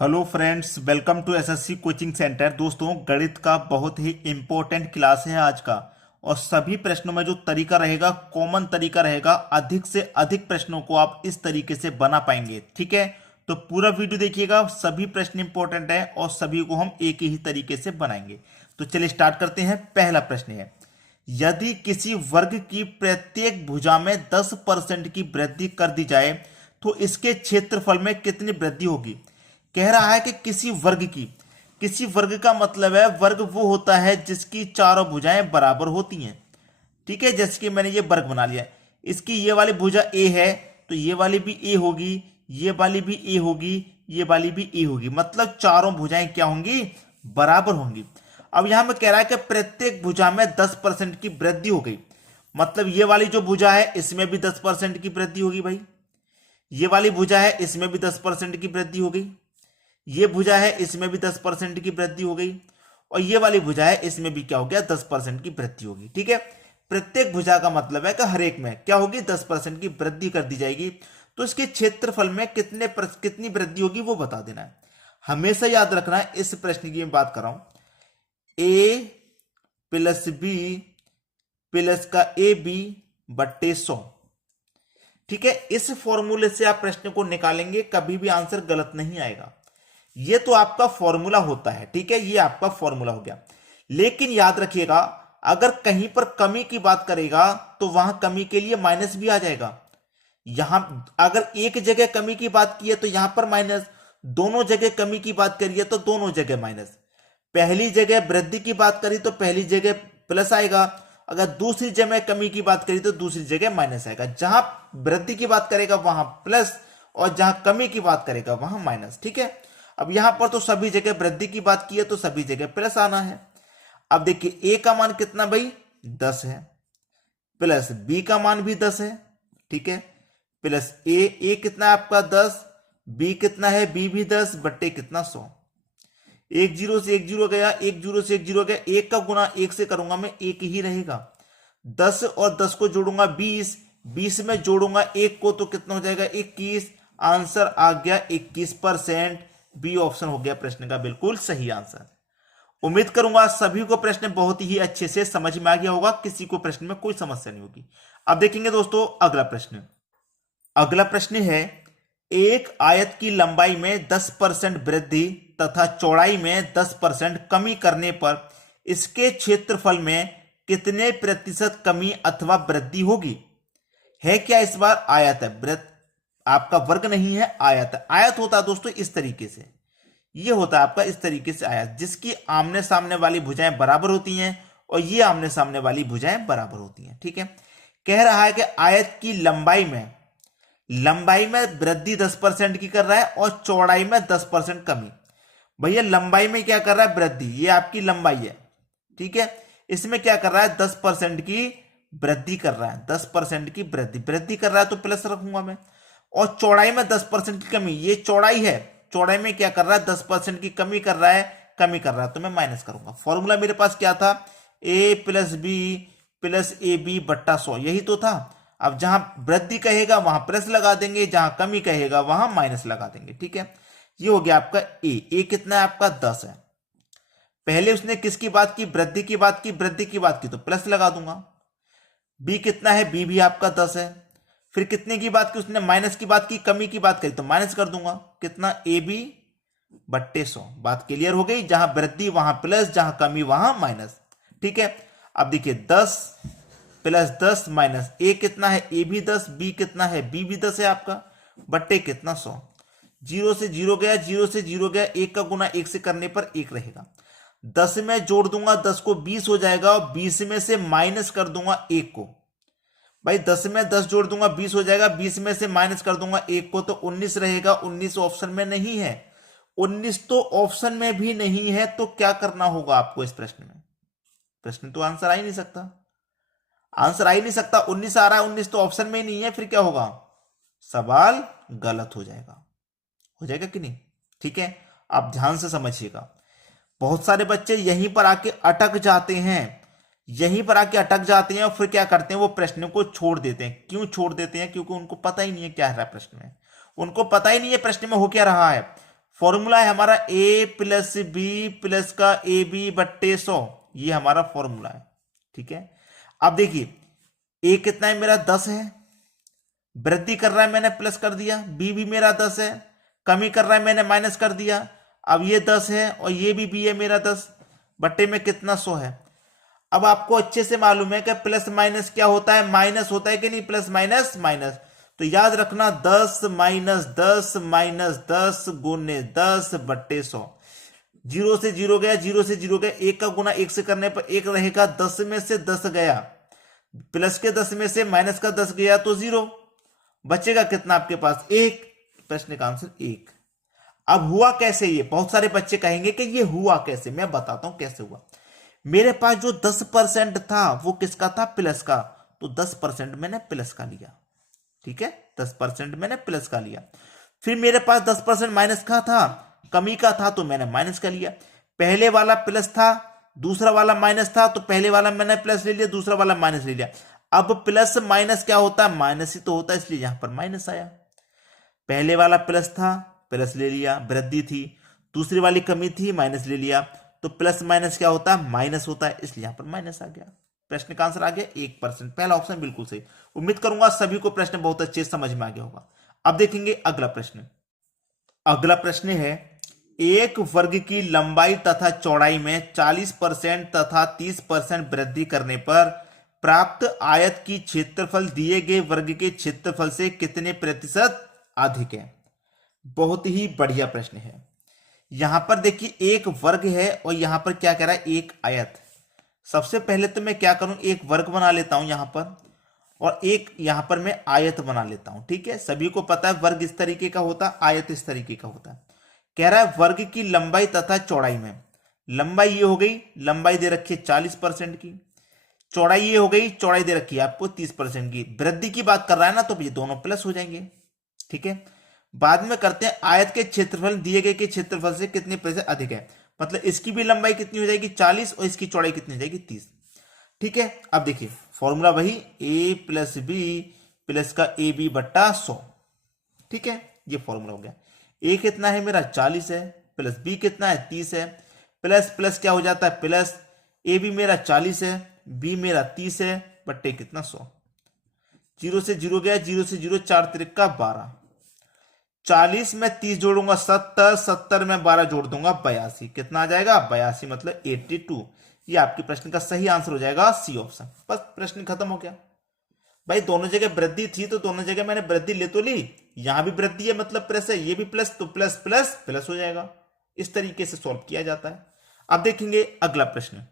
Hello friends, welcome to SSC coaching centre. दोस्तों, गणित का बहुत ही इंपॉर्टेंट क्लास है आज का। और सभी प्रश्नों में जो तरीका रहेगा, कॉमन तरीका रहेगा। अधिक से अधिक प्रश्नों को आप इस तरीके से बना पाएंगे। ठीक है, तो पूरा वीडियो देखिएगा। सभी प्रश्न इंपॉर्टेंट है और सभी को हम एक ही तरीके से बनाएंगे। तो चलिए स्टार्ट करते हैं। पहला प्रश्न है, यदि किसी वर्ग की प्रत्येक भुजा में 10% की वृद्धि कर दी जाए तो इसके क्षेत्रफल में कितनी वृद्धि होगी। कह रहा है कि किसी वर्ग का मतलब है, वर्ग वो होता है जिसकी चारों भुजाएं बराबर होती हैं। ठीक है, जैसे कि मैंने ये वर्ग बना लिया। इसकी ये वाली भुजा ए है तो ये वाली भी ए होगी, ये वाली भी ए होगी, ये वाली भी ए होगी। मतलब चारों भुजाएं क्या होंगी, बराबर होंगी। अब यहां में कह रहा है कि प्रत्येक भुजा में 10% की वृद्धि हो गई। मतलब ये वाली जो भुजा है इसमें भी 10% की वृद्धि होगी भाई। ये वाली भुजा है इसमें भी 10% की वृद्धि हो गई। ये भुजा है इसमें भी 10% की वृद्धि हो गई। और ये वाली भुजा है इसमें भी क्या हो गया, 10% की वृद्धि होगी। ठीक है, प्रत्येक भुजा का मतलब है कि हर एक में क्या होगी, 10% की वृद्धि कर दी जाएगी। तो इसके क्षेत्रफल में कितनी वृद्धि होगी वो बता देना है। हमेशा याद रखना है, इस प्रश्न की मैं बात कर रहा हूं। ए प्लस बी प्लस का ए बी बट्टे 100। ठीक है, इस फॉर्मूले से आप प्रश्न को निकालेंगे, कभी भी आंसर गलत नहीं आएगा। ये तो आपका फॉर्मूला होता है। ठीक है, ये आपका फॉर्मूला हो गया। लेकिन याद रखिएगा, अगर कहीं पर कमी की बात करेगा तो वहां कमी के लिए माइनस भी आ जाएगा। यहां अगर एक जगह कमी की बात की है तो यहां पर माइनस, दोनों जगह कमी की बात करिए तो दोनों जगह माइनस। पहली जगह वृद्धि की बात करी तो पहली जगह प्लस आएगा। अगर दूसरी जगह कमी की बात करी तो दूसरी जगह माइनस आएगा। जहां वृद्धि की बात करेगा वहां प्लस, और जहां कमी की बात करेगा वहां माइनस। ठीक है, अब यहां पर तो सभी जगह वृद्धि की बात की है तो सभी जगह प्लस आना है। अब देखिए, ए का मान कितना भाई, 10 है, प्लस बी का मान भी 10 है। ठीक है, प्लस ए कितना है आपका 10, बी कितना है, बी भी 10 बट्टे कितना 100। एक जीरो से एक जीरो गया, एक जीरो से एक जीरो गया, एक का गुना एक से करूंगा मैं, एक ही रहेगा। 10 और 10 को जोड़ूंगा 20, 20 में जोड़ूंगा एक को तो कितना हो जाएगा, 21। आंसर आ गया 21%। बी ऑप्शन हो गया प्रश्न का बिल्कुल सही आंसर। उम्मीद करूंगा सभी को प्रश्न बहुत ही अच्छे से समझ में आ गया होगा, किसी को प्रश्न में कोई समस्या नहीं होगी। अब देखेंगे दोस्तों अगला प्रश्न। अगला प्रश्न है, एक आयत की लंबाई में 10% वृद्धि तथा चौड़ाई में 10% कमी करने पर इसके क्षेत्रफल में कितने प्रतिशत कमी अथवा वृद्धि होगी। है क्या इस बार, आयत है, वृत्त आपका वर्ग नहीं है, आयत है। आयत होता है दोस्तों इस तरीके से, ये होता है आपका इस तरीके से आयत, जिसकी आमने सामने वाली भुजाएं बराबर होती हैं और ये आमने सामने वाली भुजाएं बराबर होती हैं। ठीक है, कह रहा है कि आयत की लंबाई में वृद्धि 10% की कर रहा है और चौड़ाई में 10% कमी। भैया लंबाई में क्या कर रहा है, वृद्धि, ये आपकी लंबाई है। ठीक है, इसमें क्या कर रहा है, 10% की वृद्धि कर रहा है, 10% की वृद्धि कर रहा है तो प्लस रखूंगा मैं। और चौड़ाई में 10% की कमी, ये चौड़ाई है, चौड़ाई में क्या कर रहा है, 10% की कमी कर रहा है, तो मैं माइनस करूंगा। फॉर्मूला मेरे पास क्या था, A plus B plus A B बट्टा 100, यही तो था। अब जहां वृद्धि कहेगा वहां प्लस लगा देंगे, जहां कमी कहेगा वहां माइनस लगा देंगे। ठीक है, ये हो गया आपका ए कितना है आपका 10 है। पहले उसने किसकी बात की, वृद्धि की बात की तो प्लस लगा दूंगा। बी कितना है, बी भी आपका 10 है। फिर कितने की बात की उसने, माइनस की बात की, कमी की बात करी तो माइनस कर दूंगा, कितना ए बी बट्टे 100। बात क्लियर हो गई, जहां वृद्धि वहां प्लस, जहां कमी वहां माइनस। ठीक है, अब देखिए 10 प्लस 10 माइनस, ए कितना है, ए भी 10, बी कितना है, बी भी 10 है आपका, बट्टे कितना 100। जीरो से जीरो गया, जीरो से जीरो गया, एक का गुना एक से करने पर एक रहेगा। 10 में जोड़ दूंगा 10 को 20 हो जाएगा, और 20 में से माइनस कर दूंगा एक को। भाई 10 में 10 जोड़ दूंगा 20 हो जाएगा, 20 में से माइनस कर दूंगा एक को तो 19 रहेगा। 19 ऑप्शन में नहीं है, 19 तो ऑप्शन में भी नहीं है, तो क्या करना होगा आपको इस प्रश्न में। प्रश्न तो आंसर आ ही नहीं सकता, 19 आ रहा है, 19 तो ऑप्शन में ही नहीं है, फिर क्या होगा, सवाल गलत हो जाएगा कि नहीं। ठीक है, आप ध्यान से समझिएगा। बहुत सारे बच्चे यहीं पर आके अटक जाते हैं, और फिर क्या करते हैं, वो प्रश्न को छोड़ देते हैं। क्यों छोड़ देते हैं, क्योंकि उनको पता ही नहीं है क्या है प्रश्न में, उनको पता ही नहीं है प्रश्न में हो क्या रहा है। फॉर्मूला है हमारा a प्लस बी प्लस का ए बी बट्टे 100, ये हमारा फॉर्मूला है। ठीक है, अब देखिए a कितना है मेरा 10 है, वृद्धि कर रहा है मैंने प्लस कर दिया, b भी मेरा 10 है, कमी कर रहा है मैंने माइनस कर दिया। अब ये 10 है और ये भी b है मेरा 10, बट्टे में कितना 100 है। अब आपको अच्छे से मालूम है कि प्लस माइनस क्या होता है, माइनस होता है कि नहीं, प्लस माइनस माइनस। तो याद रखना 10 माइनस 10 माइनस 10 गुने 10 बट्टे 100। जीरो से जीरो गया, जीरो से जीरो गया, एक का गुना एक से करने पर एक रहेगा, 10 में से 10 गया, प्लस के 10 में से माइनस का 10 गया तो 0, बचेगा कितना आपके पास 1। प्रश्न का आंसर 1। अब हुआ कैसे, ये बहुत सारे बच्चे कहेंगे कि ये हुआ कैसे, मैं बताता हूं कैसे हुआ। मेरे पास जो 10% था वो किसका था, प्लस का, तो 10% मैंने प्लस का लिया। ठीक है, 10% मैंने प्लस का लिया। फिर मेरे पास 10% माइनस का था, कमी का था, तो मैंने माइनस का लिया। पहले वाला प्लस था, दूसरा वाला माइनस था, तो पहले वाला मैंने प्लस ले लिया, दूसरा वाला माइनस ले लिया। अब प्लस माइनस क्या होता है, माइनस ही तो होता है, इसलिए यहां पर माइनस आया। पहले वाला प्लस था, प्लस ले लिया, वृद्धि थी, दूसरी वाली कमी थी, माइनस ले लिया, तो प्लस माइनस क्या होता है, माइनस होता है, इसलिए यहां पर माइनस आ गया। प्रश्न का आंसर आ गया 1%, पहला ऑप्शन बिल्कुल सही। उम्मीद करूंगा सभी को प्रश्न बहुत अच्छे समझ में आ गया होगा। अब देखेंगे अगला प्रश्न। अगला प्रश्न है, एक वर्ग की लंबाई तथा चौड़ाई में 40% तथा 30% वृद्धि करने पर प्राप्त आयत की क्षेत्रफल दिए गए वर्ग के क्षेत्रफल से कितने प्रतिशत अधिक है। बहुत ही बढ़िया प्रश्न है। यहां पर देखिए एक वर्ग है और यहां पर क्या कह रहा है, एक आयत। सबसे पहले तो मैं क्या करूं, एक वर्ग बना लेता हूं यहां पर, और एक यहां पर मैं आयत बना लेता हूं। ठीक है, सभी को पता है वर्ग इस तरीके का होता है, आयत इस तरीके का होता है। कह रहा है वर्ग की लंबाई तथा चौड़ाई में, लंबाई ये हो गई, लंबाई दे रखी है 40% की, चौड़ाई ये हो गई, चौड़ाई दे रखी है आपको 30% की। वृद्धि की बात कर रहा है ना, तो ये दोनों प्लस हो जाएंगे। ठीक है, बाद में करते हैं आयत के क्षेत्रफल दिए गए के क्षेत्रफल से कितने प्रतिशत अधिक है। मतलब इसकी भी लंबाई कितनी हो जाएगी 40 और इसकी चौड़ाई कितनी हो जाएगी 30। ठीक है, अब देखिए फॉर्मूला वही a प्लस बी प्लस का ए बी बट्टा 100। ठीक है, ये फॉर्मूला हो गया। a कितना है मेरा 40 है, प्लस b कितना है 30 है, प्लस प्लस क्या हो जाता है प्लस, ए बी मेरा 40 है, b मेरा 30 है, बट्टे कितना 100। जीरो से जीरो गया, जीरो से जीरो, 4 तिरका 12, 40 में 30 जोड़ूंगा 70, 70 में 12 जोड़ दूंगा 82, कितना आ जाएगा 82, मतलब 82। ये आपके प्रश्न का सही आंसर हो जाएगा सी ऑप्शन। बस प्रश्न खत्म हो गया। भाई दोनों जगह वृद्धि थी तो दोनों जगह मैंने वृद्धि ले तो ली, यहां भी वृद्धि है मतलब प्लस है, ये भी प्लस, तो प्लस प्लस प्लस हो जाएगा। इस तरीके से सॉल्व किया जाता है। अब देखेंगे अगला प्रश्न।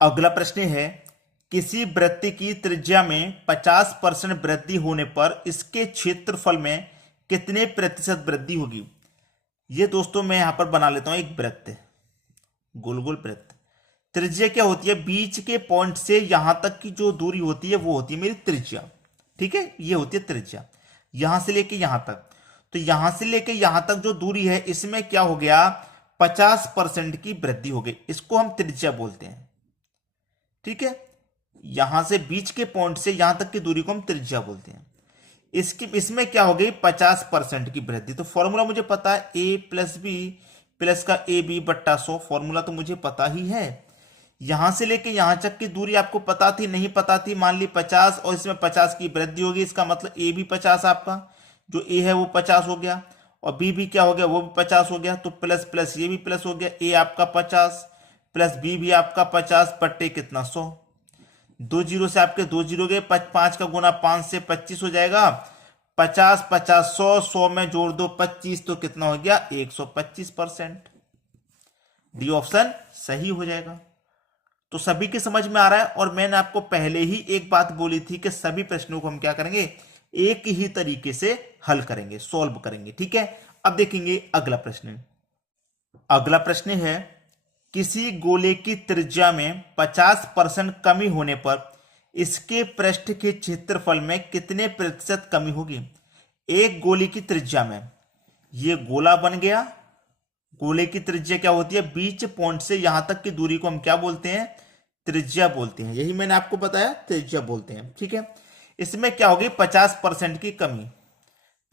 अगला प्रश्न है, किसी वृत्त की त्रिज्या में 50% वृद्धि होने पर इसके क्षेत्रफल में कितने प्रतिशत वृद्धि होगी। ये दोस्तों मैं यहां पर बना लेता हूं एक वृत्त, गोल गोल वृत्त। त्रिज्या क्या होती है, बीच के पॉइंट से यहां तक की जो दूरी होती है वो होती है मेरी त्रिज्या। ठीक है, ये होती है त्रिज्या, यहां से लेके यहां तक। तो यहां से लेके यहां तक जो दूरी है इसमें क्या हो गया 50% की वृद्धि हो गई, इसको हम त्रिज्या बोलते हैं। ठीक है, यहां से बीच के पॉइंट से यहां तक की दूरी को हम त्रिज्या बोलते हैं। इसमें क्या हो गई 50% की वृद्धि। तो फॉर्मूला मुझे पता है a प्लस बी प्लस का ए बी बट्टा 100, फॉर्मूला तो मुझे पता ही है। यहां से लेके यहां तक की दूरी आपको पता थी नहीं पता थी, मान ली 50 और इसमें 50 की वृद्धि होगी, इसका मतलब ए भी 50 आपका, जो ए है वो 50 हो गया, और बी भी क्या हो गया वो भी 50 हो गया, तो प्लस प्लस ये भी प्लस हो गया, ए आपका 50 प्लस बी भी आपका 50 बट्टे कितना 100। दो जीरो से आपके दो जीरो गए, 5 का गुना 5 से 25 हो जाएगा, 50 50 100, 100 में जोड़ दो 25, तो कितना हो गया 125%। डी ऑप्शन सही हो जाएगा। तो सभी के समझ में आ रहा है, और मैंने आपको पहले ही एक बात बोली थी कि सभी प्रश्नों को हम क्या करेंगे एक ही तरीके से हल करेंगे, सॉल्व करेंगे। ठीक है, अब देखेंगे अगला प्रश्न। अगला प्रश्न है, किसी गोले की त्रिज्या में 50% कमी होने पर इसके पृष्ठ के क्षेत्रफल में कितने प्रतिशत कमी होगी। एक गोले की त्रिज्या में, ये गोला बन गया, गोले की त्रिज्या क्या होती है, बीच पॉइंट से यहां तक की दूरी को हम क्या बोलते हैं, त्रिज्या बोलते हैं। यही मैंने आपको बताया, त्रिज्या बोलते हैं। ठीक है, इसमें क्या होगी 50% की कमी,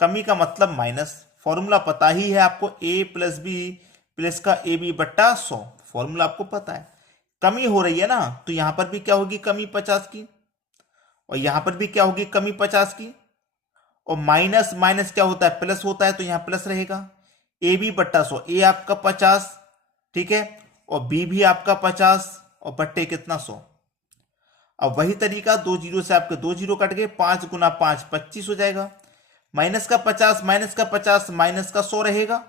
कमी का मतलब माइनस, फॉर्मूला पता ही है आपको, a प्लस बी प्लस का ए बी बट्टा 100, फॉर्मूला आपको पता है। कमी हो रही है ना, तो यहां पर भी क्या होगी, कमी 50 की, और यहां पर भी क्या होगी, कमी 50 की, और माइनस माइनस क्या होता है, प्लस होता है, तो यहां प्लस रहेगा। ए बी बट्टा 100, ए आपका 50, ठीक है, और बी भी आपका 50, और बट्टे कितना 100। अब वही तरीका, 2 जीरो से आपके 2 जीरो कट गए, 5 गुना 5 25 हो जाएगा। माइनस का 50 माइनस का 50 माइनस का 100 रहेगा,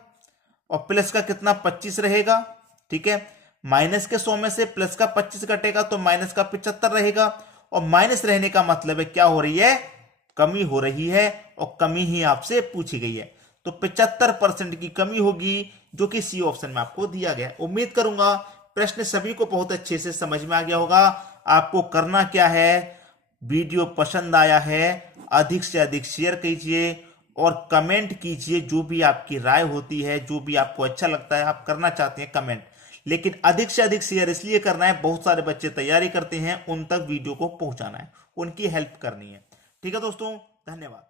और प्लस का कितना 25 रहेगा, ठीक है। माइनस के 100 में से प्लस का 25 कटेगा तो माइनस का 75 रहेगा, और माइनस रहने का मतलब है क्या हो रही है, कमी हो रही है, और कमी ही आपसे पूछी गई है। तो 75% की कमी होगी, जो कि सी ऑप्शन में आपको दिया गया है। उम्मीद करूंगा प्रश्न सभी को बहुत अच्छे से समझ में आ गया होगा। आपको करना क्या है, वीडियो पसंद आया है अधिक से अधिक शेयर कीजिए और कमेंट कीजिए, जो भी आपकी राय होती है, जो भी आपको अच्छा लगता है, आप करना चाहते हैं कमेंट, लेकिन अधिक से अधिक शेयर इसलिए करना है, बहुत सारे बच्चे तैयारी करते हैं, उन तक वीडियो को पहुंचाना है, उनकी हेल्प करनी है। ठीक है दोस्तों, धन्यवाद।